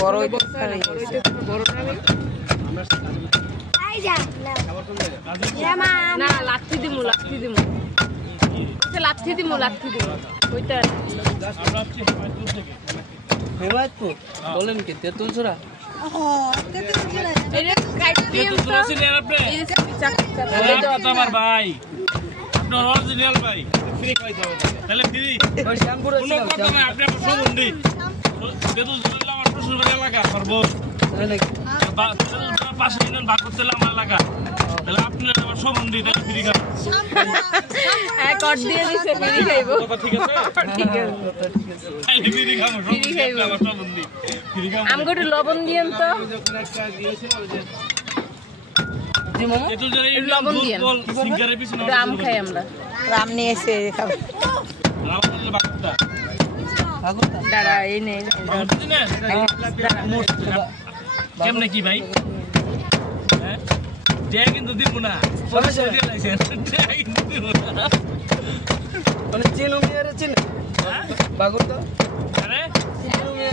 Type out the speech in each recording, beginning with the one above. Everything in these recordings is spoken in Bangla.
বড় না লাঠি দিমু ওইটা হেমায়তপুর বলেন কি তেঁতুল ছোড়া আমার ভাই আপনার অরিজিনাল ভাই ফ্রি খাইতে হবে তাহলে ফ্রি শ্যামপুরে কোনো কথা নাই আপনি আমার সম্বন্ধী বেদুল জুয়েল আমার শ্বশুর এলাকা সর্ব পাশে দিন ভাগ করতে আমার এলাকা তাহলে আপনি আমার সম্বন্ধী তাহলে ফ্রি খাবেন কট দিয়ে দিছে ফ্রি খাইবো কথা ঠিক আছে ঠিক আছে ফ্রি খাবো আমার সম্বন্ধী ফ্রি খাবো আমগো একটু লবণ দিয়েন তো বেদুল জুয়েল লবণ দিয়েন সিঙ্গারের পিছনে আম খাই আমরা আম নিয়ে এসে খাবে রাউন্ডে বাকুটা দাঁড়া এই নে কেমনে কি ভাই হ্যাঁ যে কিন্তু দিব না পয়সা দিয়ে লাইছেন কিন্তু দিব না মানে চিনু মিয়ারে চিনে বাগুরদা আরে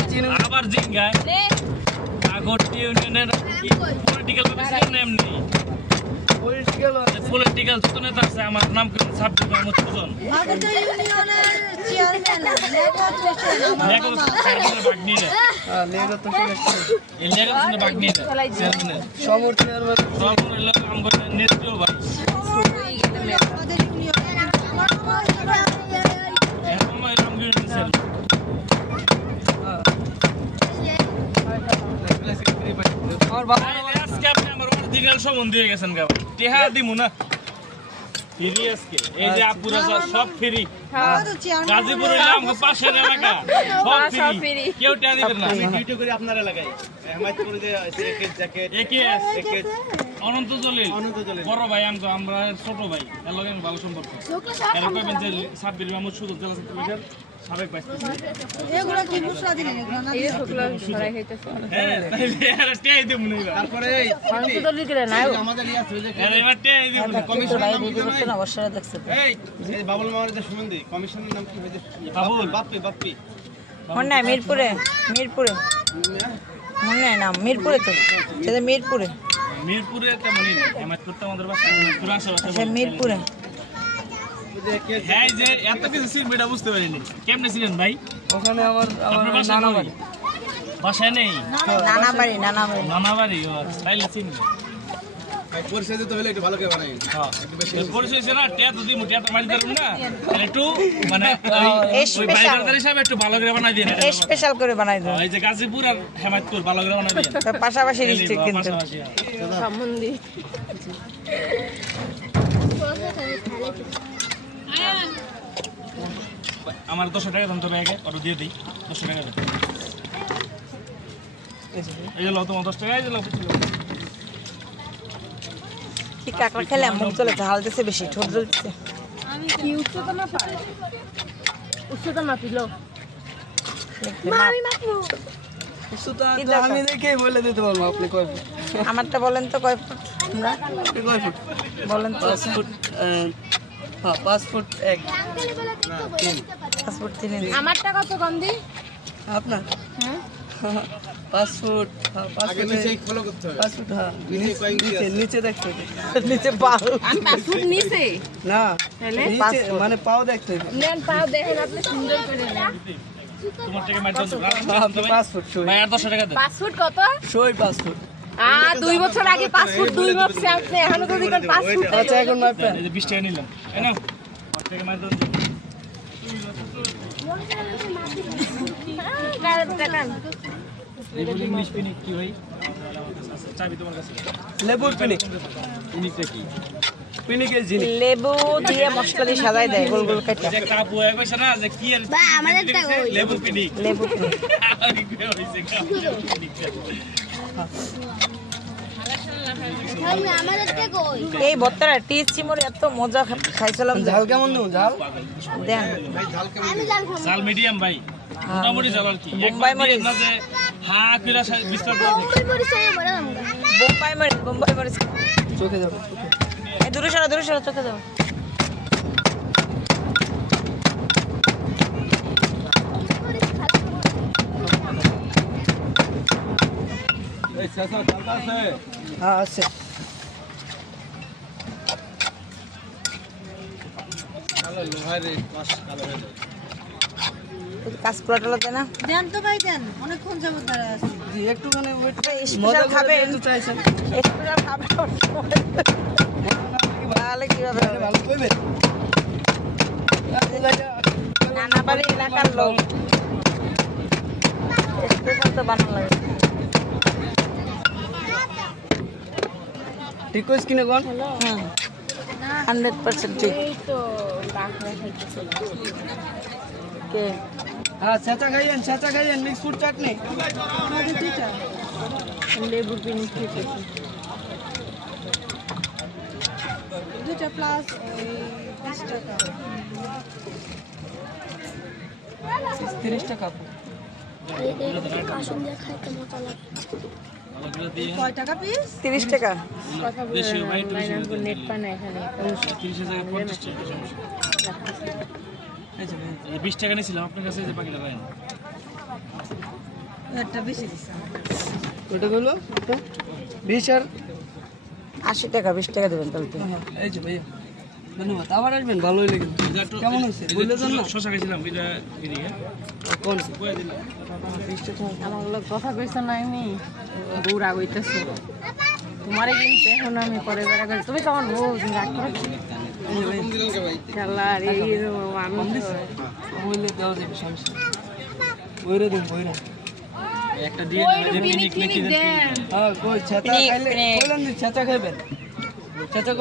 চিনু আবার জিঙ্গায় আগরটি ইউনিয়নের পলিটিক্যাল অফিসার নাম নেই পলিটিক্যাল যত নেতা আছে আমার নাম কি সাব্বির মাহমুদ সুজন আগরতলা ইউনিয়নের চেয়ারম্যান লেগো চেয়ারম্যানের ভাগ নিয়ে লেগো তো শুনে এই লেগো শুনে ভাগ নিয়ে চেয়ারম্যানের সমর চেয়ারম্যান সব এলাকা আমগো নেত্রীও ভাই আমাদের ইউনিয়নের এখন আমার রামগিরি নিছেন আমার বাবা আজকে আপনি আমার অরিজিনাল সম্বন্ধ হয়ে গেছেন গা টেহা দিমু না ফ্রি আজকে এই যে আপুরা সব ফ্রি গাজীপুর এলাম পাশের এলাকা সব ফ্রি কেউ টেহা দিবেন না ডিউটি করি আপনার এলাকায় হেমায়তপুরে যে jacket jacket AKS jacket Ananta Jalil বড় ভাই আমরা ছোট ভাই এর লগে আমি ভালো সম্পর্ক এর কইবেন যে সাব্বির মাহমুদ সুজন জেলা সেক্রেটারি সাবেক ভাইস এগুলো কি বুঝলা দিলেন এগুলো না এই শুকলা সরাই খাইতেছে হ্যাঁ তাইলে আর টেহা দিমু না তারপরে এই অনেক তো লিখলে না আমাদের ইয়া চলে এর এবার টেহা দিমু না কমিশনের নাম কি করতে না অবশ্যই দেখছে এই বাবুল মামার যে সুমন্দি কমিশনের নাম কি হয়েছে বাবুল বাপ্পি মনে নাই মিরপুরে মনে নাই নাম মিরপুরে তো সেটা মিরপুরে মিরপুরে তেমনই হেমায়ত করতে আমাদের বাসা মিরপুর আশেপাশে সে মিরপুরে হ্যাঁ যে এত কিছু সিন বেটা বুঝতে পারিনি কেমনে ছিলেন ভাই ওখানে আমার আপনার বাসা নানা কই? বাড়ি বাসায় নেই নানা বাড়ি নানা বাড়ি ও তাইলে চিনবে পরিচয় দিতে হলে একটু ভালো করে বানাই হ্যাঁ পরিচয় ছিল না টিয়া তো দিমু টিয়া তো মারি ধরুন না তাহলে একটু মানে ওই বাইরের হিসাবে একটু ভালো করে বানাই দিন স্পেশাল করে বানাই দেবো এই যে গাজীপুর আর হেমায়তপুর ভালো করে বানাই দিন পাশাপাশি ডিস্ট্রিক্ট কিন্তু পাশাপাশি, হ্যাঁ। সম্বন্ধী আমার 200 টাকা দাম তো ব্যাগে অটো দিয়ে দিই 200 টাকা দেন। এই যে লো তোমার 10 টাকা এই যে লো কি কাকড়া খেলে মুখ চলে ঝাল দিছে বেশি ঠোঁট জ্বলছে কি উচ্চতা মাপিলো সুতা তো আমি দেখেই বলে দিতে পারবো আপনি কয় ফুট আমারটা বলেন তো কয় ফুট আমরা আপনি কয় ফুট বলেন তো 5 ফুট হ্যাঁ 5 ফুট 1 5 ফুট 3 ইঞ্চি আমারটা কত গন্ধি আপনার হ্যাঁ 5 ফুট 5 আগে ফুট নিচে ফলো করতে হবে 5 ফুট হ্যাঁ নিচে কয় ইঞ্চি আছে? নিচে দেখতে হবে নিচে পাও আমি 5 ফুট নিচে না তাহলে নিচে মানে পাও দেখতে হবে নেন পাও দেখেন আপনি সুন্দর করে নেন তোমার টাকা মার দাও আপনি 5 ফুট সই ভাই আর 200 টাকা দেন 5 ফুট কত সই 5 ফুট 2 বছর আগে 5 ফুট 2 বছর আপনি এখনো তো দিবেন 5 ফুট আচ্ছা এখন মাপেন এই যে 20 টাকা নিলাম এই নাও 5 টাকা মার দাও দেখান ইংলিশ পিনিক কি ভাই চাবি তোমার কাছে লেবুর পিনিক পিনিকটা কি পিনিকের জিনিস লেবু দিয়ে মশলা দিয়ে সাজাই দেয় গোল গোল কেটে যে কাপু হয়ে গেছে না যে কি আর লেবু পিনিক লেবু আমি কি হইছে কাপু পিনিক এই ভর্তাটা টি চিমড়ে এত মজা খাইছিলাম ঝাল কেমন নেব ঝাল দেন জাল মিডিয়াম ভাই মোটামুটি জাল আর কি বোম্বাই একবার দিয়ে মরিচ। না যে হা কইরা বিস্তার করে দিই। বোম্বাই মরিচ চোখে যাবে এই দূরে সরা চোখে যাও হ্যাঁ আছে কাঁচকলাটা দেন না দেন তো ভাই দেন অনেকক্ষণ যাবত দাঁড়ায় আছে জি একটুখানি ওয়েট স্পেশাল খাবেন একটু চাইছেন স্পেশাল খাবেন তাহলে কিভাবে হবে? ভালো কইবেন নানাবাড়ি এলাকার লোক স্পেশাল তো বানানো লাগে ঠিক কইছ কিনে কোন 100% ঠিক এই তো বাকরা খাইতেছে কে হ্যাঁ চেঁচা খাইয়েন মিক্স ফুড চাটনি লেবুর পিনি খেতেছে দুটা প্লাস 20 টাকা 30 টাকা কয় টাকা পিস 30 টাকা কথা বলে নেট পায় না এখানে 20 টাকা নিয়েছিলাম আপনার কাছে যে পাখিটা রাখেন একটা বেশি দিছে ওটা কইলো 20 আর 80 টাকা 20 টাকা দেবেন তাহলে তো। এই যে ভাইয়া ধন্যবাদ আবার আসবেন ভালোই লেগে কেমন হয়েছে বললে তো না শশা খাইছিলাম এটা ফিরি কোন আমার লোক কথা কইছে না আমি দৌড়া গইতেছে তোমারে কিন্তু এখন আমি পরে বেড়া করে তুমি কেমন বুঝ রাগ করে খেলা রে আমি বললে দেওয়া যাবে সমস্যা ওইরে দিন ওইরে একটা দিয়ে দেন হ্যাঁ কই ছাতা খাইলে কইলাম যে ছাতা খাইবেন ছাতা